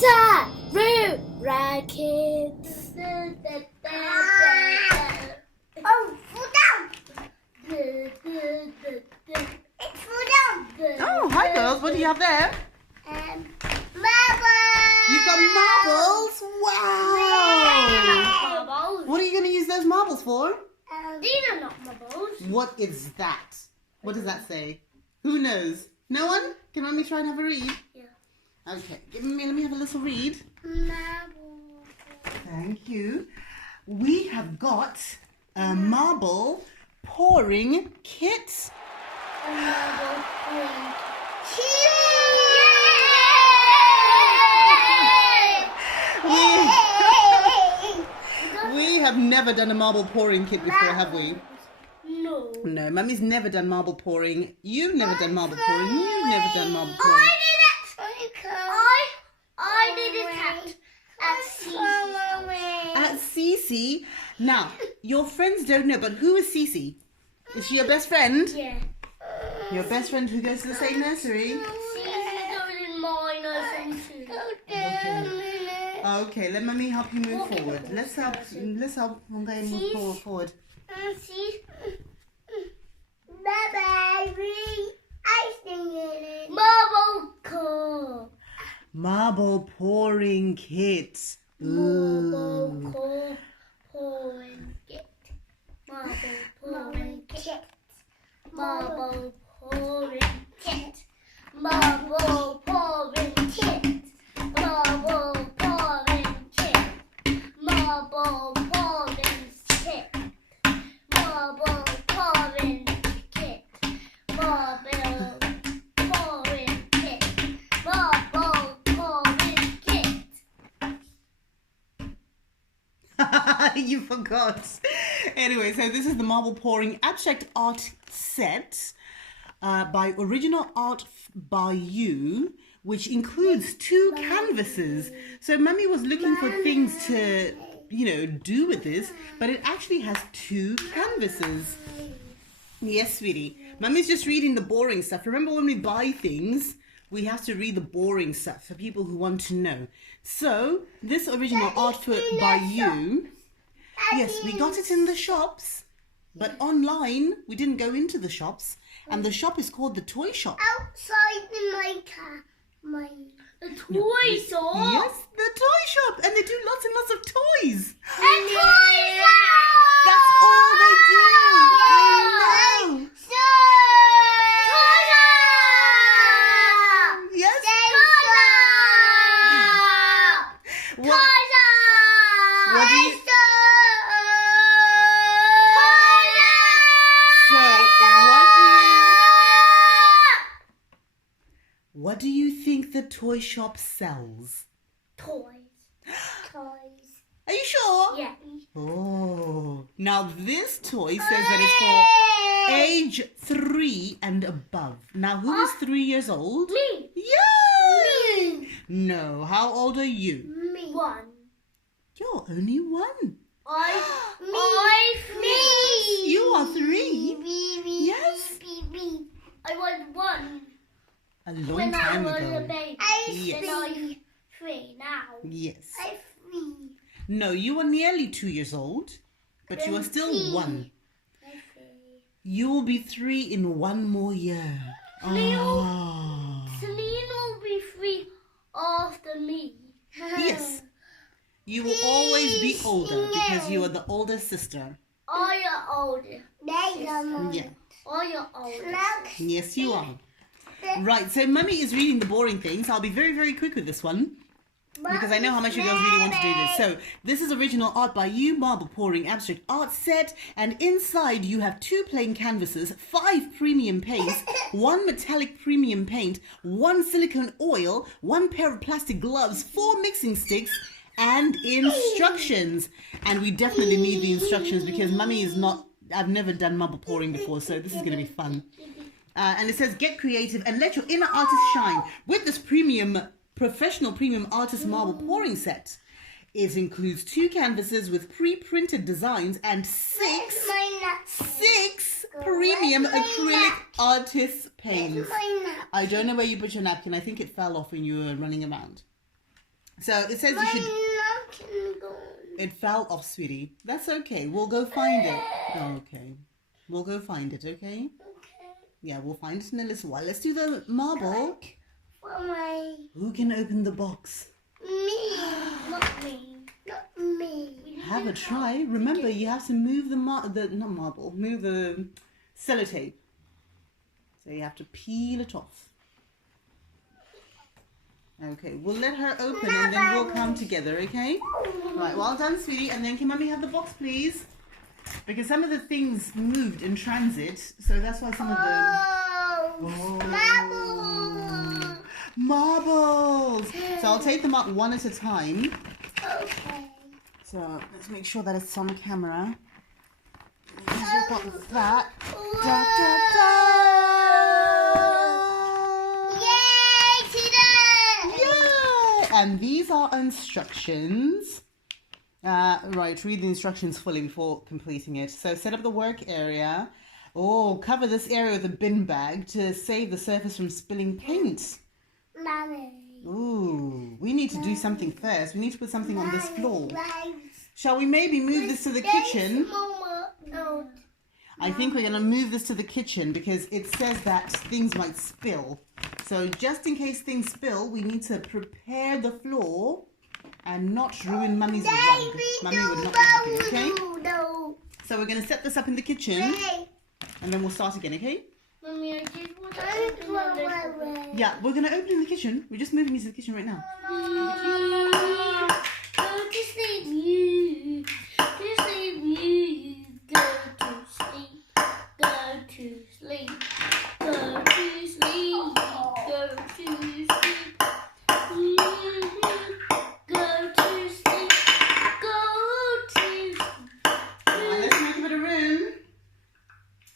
Sarura kids. Oh, fall down. It's fall down. Oh, hi girls. What do you have there? Marbles. You've got marbles. Wow. Marbles. What are you going to use those marbles for? These are not marbles. What is that? What does that say? Who knows? No one? Can Mommy try and have a read? Yeah. Okay. Let me have a little read. Marbles. Thank you. We have got a marble pouring kit. A marble point. We have never done a marble pouring kit before, have we? No. No, Mummy's never done marble pouring. You've never done marble pouring. You've never done marble pouring. I did it at Cece. Now, your friends don't know, but who is Cece? Is she your best friend? Yeah. Your best friend who goes to the same nursery? She's in my nursery too. Okay, let Mummy help you move forward. Let's help Vongai move forward. Marble cup. Marble pouring kit. Marble Ooh. cup. Pouring kit. Marble pouring kit. Marble pouring kit. Marble pouring kit. Marble pouring kit. Marble pouring kit. Marble pouring kit. Marble pouring kit. Marble pouring kit. You forgot. Anyway, so this is the marble pouring abstract art set by Original Art by You, which includes 2 canvases. So Mummy was looking for things to, do with this, but it actually has 2 canvases. Yes, sweetie. Mummy's just reading the boring stuff. Remember when we buy things, we have to read the boring stuff for people who want to know. So, this Original Art by You, yes, we got it in the shops, but online, we didn't go into the shops, and the shop is called the Toy Shop. Outside the car. The toy shop. Yes, the Toy Shop, and they do lots and lots of toys. And toys. That's all they do. I know. Yes. What do you? What do you think the toy shop sells? Toys. Are you sure? Yeah. Oh. Now this toy says that it's for age 3 and above. Now who is 3 years old? Me. Yay! No. How old are you? Me. 1. You're only 1. Me. You are 3. Yes. I was 1 A long when I time was ago. a baby. Yes. And I'm 3 now. Yes. No, you are nearly 2 years old, but you are still 1. You will be 3 in 1 more year. Oh. Celine will be 3 after me. Yes. You will always be older because you are the older sister. Are you older? Yeah. Are you older? Yes, you are. Right, so Mummy is reading the boring things. I'll be very, very quick with this one because I know how much you girls really want to do this. So, this is Original Art by You, Marble Pouring Abstract Art Set. And inside you have 2 plain canvases, 5 premium paints, 1 metallic premium paint, 1 silicone oil, 1 pair of plastic gloves, 4 mixing sticks, and instructions. And we definitely need the instructions because Mummy is not, I've never done marble pouring before, so this is going to be fun. And it says, get creative and let your inner artist shine with this professional premium artist marble pouring set. It includes 2 canvases with pre-printed designs and 6 premium acrylic artist paints. I don't know where you put your napkin. I think it fell off when you were running around. So it says you should... It fell off, sweetie. That's okay. We'll go find it. Okay. We'll go find it, okay? Yeah, we'll find it in a little while. Let's do the marble. Who can open the box? Me. Not me. Not me. Have a try. Remember, you have to move the move the sellotape. So you have to peel it off. Okay, we'll let her open and then we'll come together, okay? Right, well done, sweetie. And then can Mummy have the box, please? Because some of the things moved in transit, so that's why some of the... Marbles! So I'll take them up one at a time. Okay. So let's make sure that it's on camera. We've got that. Da, da, da. And these are instructions. Right, read the instructions fully before completing it. So set up the work area. Oh, cover this area with a bin bag to save the surface from spilling paint. Mommy. Ooh, we need to do something first. We need to put something on this floor. Shall we maybe move this to the kitchen? No. I think we're going to move this to the kitchen because it says that things might spill. So just in case things spill, we need to prepare the floor and not ruin Mummy's rug. Mummy would not be happy, okay? No. So we're going to set this up in the kitchen and then we'll start again, okay? Mommy, I just want to open this. Yeah, we're going to open in the kitchen. We're just moving into the kitchen right now. Go to sleep, you. To sleep, you. Go to sleep. Go to sleep. Go to sleep. Go to sleep. Go to sleep. Go to sleep. Let's make a bit of room.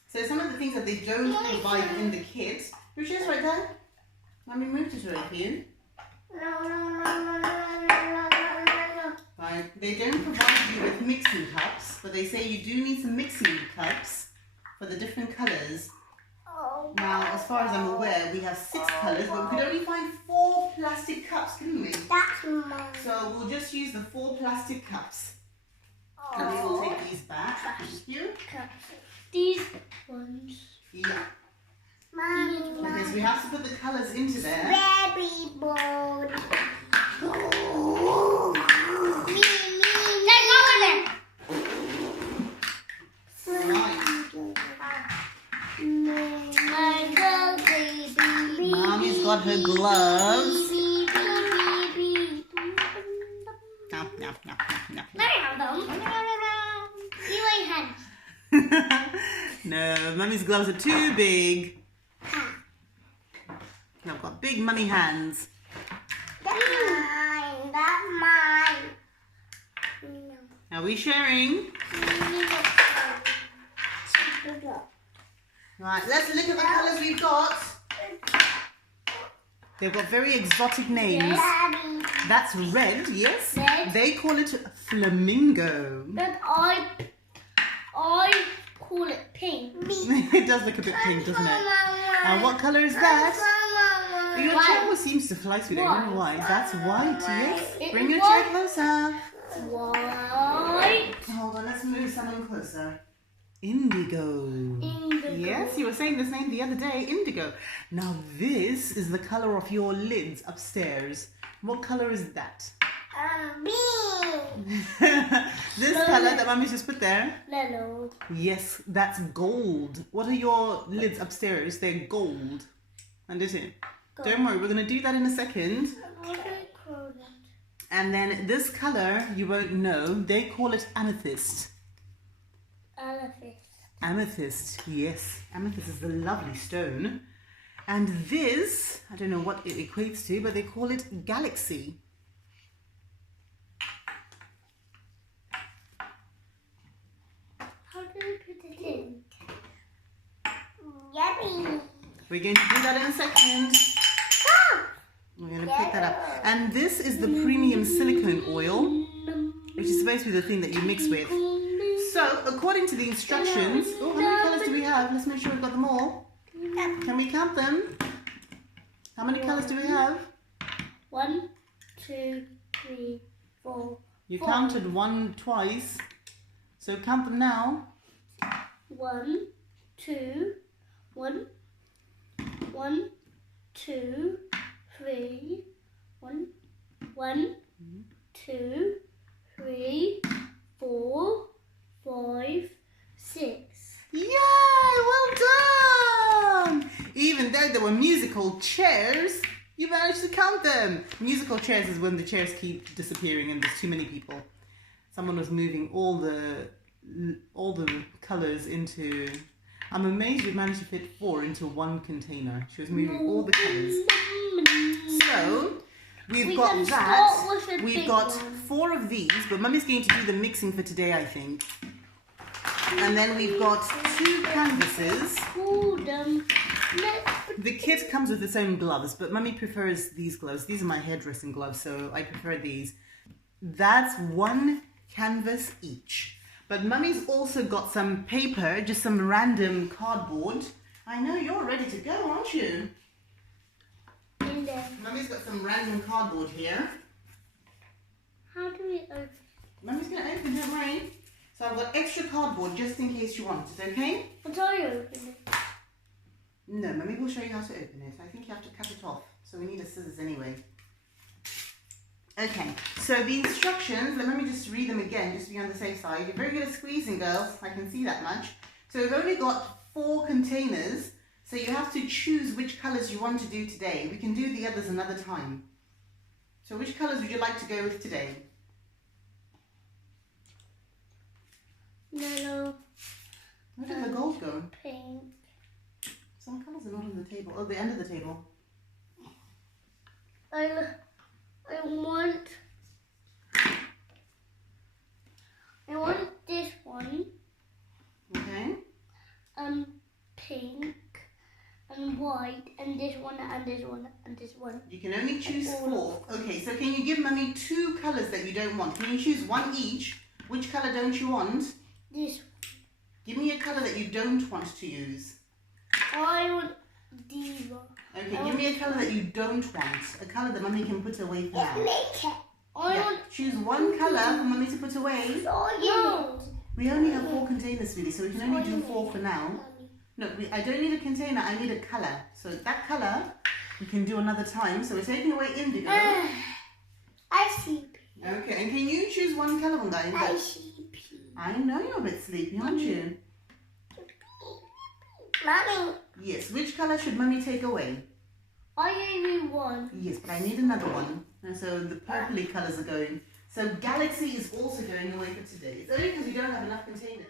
So some of the things that they don't provide in the kit. Your chair's right there. Mummy moved it right here. Right. They don't provide you with mixing cups, but they say you do need some mixing cups for the different colours. Now, as far as I'm aware, we have 6 colours, but we could only find 4 plastic cups, couldn't we? That's mine. So we'll just use the 4 plastic cups. And we will take these back. Thank you. These ones. Yeah. Mommy. Because we have to put the colours into there. Baby board. Me. Let go of it. Right. Mango baby. Mommy's got her gloves. No. Let me have them. You ain't hands. No, Mummy's gloves are too big. I've got big mummy hands. That's mine. No. Are we sharing? Right, let's look at the colours we've got. They've got very exotic names. Daddy. That's red, yes. Red. They call it flamingo. But I call it pink. It does look a bit pink, doesn't it? And what colour is that? Your chair always seems to fly through. I don't know why. That's white, yes. Bring your chair closer. White. Hold on, let's move someone closer. Indigo. Yes, you were saying this name the other day, indigo. Now this is the colour of your lids upstairs. What colour is that? This colour that Mummy's just put there? Hello. Yes, that's gold. What are your lids upstairs? They're gold. And is it? Don't worry, we're going to do that in a second. And then this colour, you won't know. They call it amethyst. Amethyst, yes. Amethyst is a lovely stone. And this, I don't know what it equates to, but they call it galaxy. How do we put it in? Yummy. We're going to do that in a second. We're going to pick that up. And this is the premium silicone oil, which is supposed to be the thing that you mix with. So, according to the instructions, how many colours do we have? Let's make sure we've got them all. Can we count them? How many colours do we have? 1, 2, 3, 4. You 5. counted 1 twice. So count them now. 1, 2, 1, 1, 2, 3, 1, 1, 2, 3, 4, 5, 6. Yay! Well done! Even though there were musical chairs, you managed to count them. Musical chairs is when the chairs keep disappearing and there's too many people. Someone was moving all the colours into... I'm amazed we managed to fit 4 into one container. She was moving all the colours. So, we've got that. We've got 4 of these, but Mummy's going to do the mixing for today, I think. And then we've got 2 canvases. The kit comes with its own gloves, but Mummy prefers these gloves. These are my hairdressing gloves, so I prefer these. That's 1 canvas each. But Mummy's also got some paper, just some random cardboard. I know you're ready to go, aren't you? Mummy's got some random cardboard here. How do we open? Mummy's going to open, don't worry. So I've got extra cardboard just in case you want it, okay? What are you opening? No, Mummy will show you how to open it. I think you have to cut it off. So we need a scissors anyway. Okay, so the instructions, let me just read them again, just to be on the safe side. You're very good at squeezing, girls. I can see that much. So we've only got 4 containers. So you have to choose which colours you want to do today. We can do the others another time. So which colours would you like to go with today? Yellow. Where did the gold go? Pink. Some colours are not on the table. Oh, the end of the table. I want this one. Okay. Pink and white and this one and this one and this one. You can only choose 4. Okay, so can you give Mummy 2 colours that you don't want? Can you choose 1 each? Which colour don't you want? This one. Give me a colour that you don't want to use. I want these one. Okay, give me a colour that you don't want. A colour that Mummy can put away for now. I Yeah, want. choose 1 colour for Mummy to put away. No. We only have 4 containers really, so we can only do 4 for now. No, I don't need a container, I need a colour. So that colour, we can do another time. So we're taking away indigo. I see. Okay, and can you choose 1 colour, Vongai? I see. I know you're a bit sleepy, aren't you? Mommy. Yes, which colour should Mummy take away? I only need 1. Yes, but I need another one. And so the purpley colours are going. So Galaxy is also going away for today. It's only because we don't have enough containers.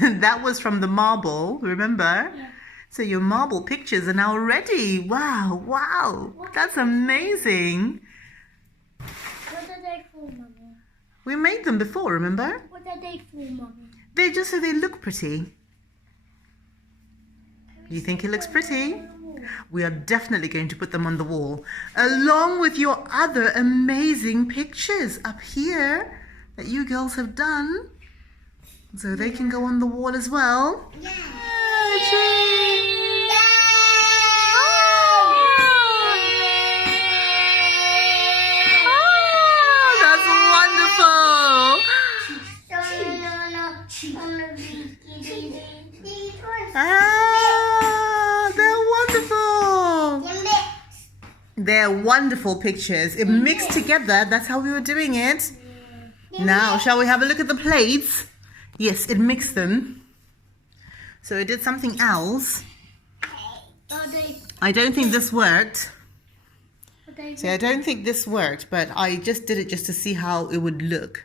That was from the marble, remember? Yeah. So your marble pictures are now ready. Wow, wow. That's amazing. What are they for, Mummy? We made them before, remember? What are they for, Mummy? They're just so they look pretty. Do you think it looks pretty? We are definitely going to put them on the wall, along with your other amazing pictures up here that you girls have done. So they can go on the wall as well. Yeah. They're wonderful. They're wonderful pictures. It mixed together. That's how we were doing it. Now, shall we have a look at the plates? Yes, it mixed them. So it did something else. I don't think this worked. See, I don't think this worked, but I just did it just to see how it would look.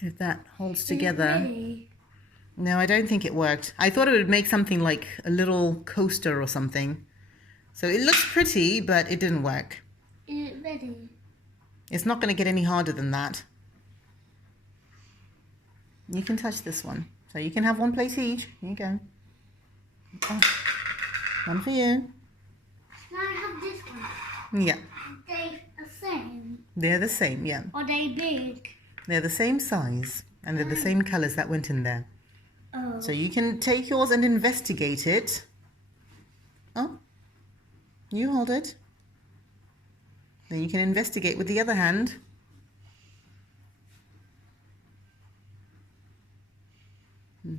If that holds together. No, I don't think it worked. I thought it would make something like a little coaster or something. So it looks pretty, but it didn't work. Is it ready? It's not going to get any harder than that. You can touch this one. So you can have one plate each. Here you go. Oh, one for you. Can I have this one? Yeah. Are they the same? They're the same, yeah. Are they big? They're the same size. And they're the same colours that went in there. Oh. So you can take yours and investigate it. Oh. You hold it. Then you can investigate with the other hand.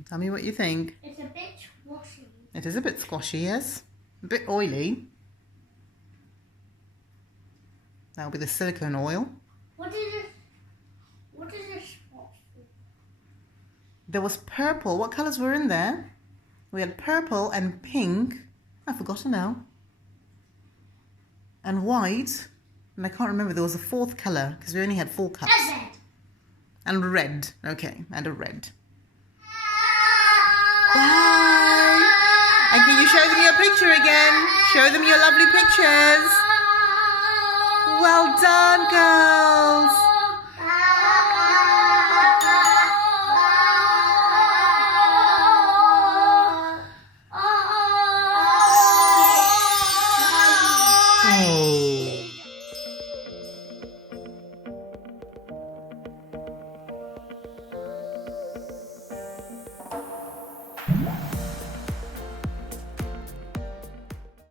Tell me what you think. It's a bit squashy. It is a bit squashy, yes. A bit oily. That'll be the silicone oil. What is this? What is this spot for? There was purple. What colours were in there? We had purple and pink. I've forgotten now. And white. And I can't remember. There was a fourth colour because we only had 4 cups. Red. And red. Okay, and a red. Bye. And can you show them your picture again? Show them your lovely pictures. Well done, girls.